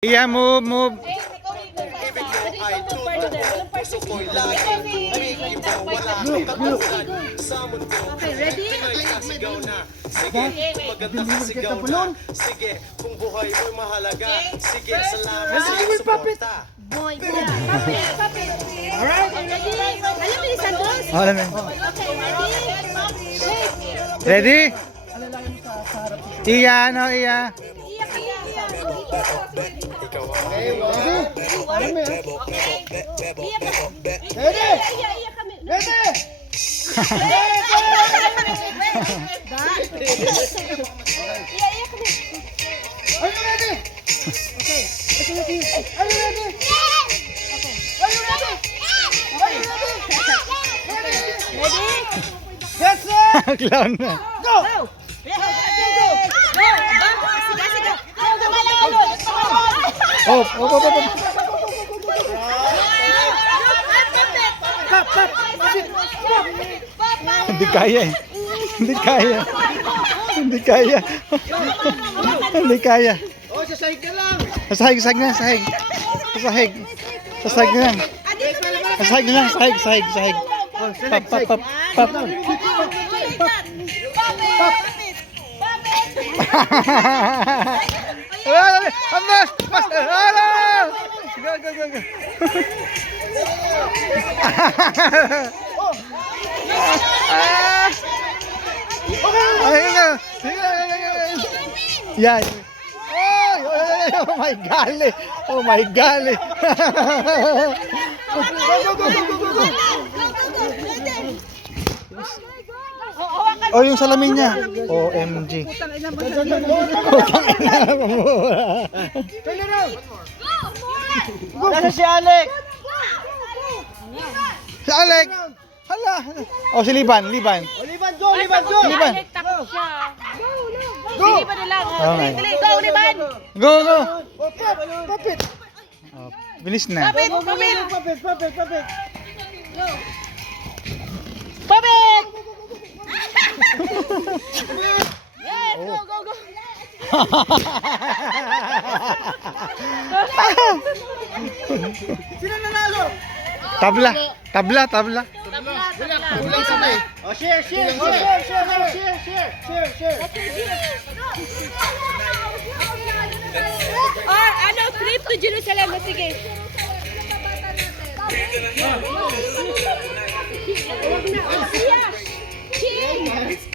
Iya, move, move. Okay, ready? Sige, maganda sigaw na. Sige, kung buhay mo'y mahalaga. Sige, salamat sa suporta. Boy, puppet. Alright, ready? Alam mo yung sandos? Oh, alam mo. Okay, ready? Shake. Ready? Iya, no, iya. Iyak. Ikaw Iyak kami. Ready? Iyak kami. Are you ready? Okay. Are you ready? Are you ready? Okay. Are you ready? Are you ready? Ready? Yes, sir. Clown na. Go. Go! Siga! Oh, oh, oh, oh. Hindi kaya eh. Hindi kaya. Hindi kaya. Hindi kaya. Oh, sasahig ka lang. Sahig na, sahig. Sahig. Sahig na lang. Sahig na lang, sahig. Pap, pap, pap, pap. Mas! Go, go, go, go. Ayun na. Yan. Oh my God. Oh my God. Oh, yung salamin niya. OMG. Nasa si Alec. Si Alec. Hala. Oh, si Liban. Oh, Liban, go. Liban. Takot siya. Go. Sige pa na lang. Okay. Go, Liban! Go, go. Oh, papit. Oh, bilis na. Papit. Pabit! Yes, go! Sino nanalo? Tabla. Bilang sabay. Oh, share. Ano, trip to Jerusalem. Sige.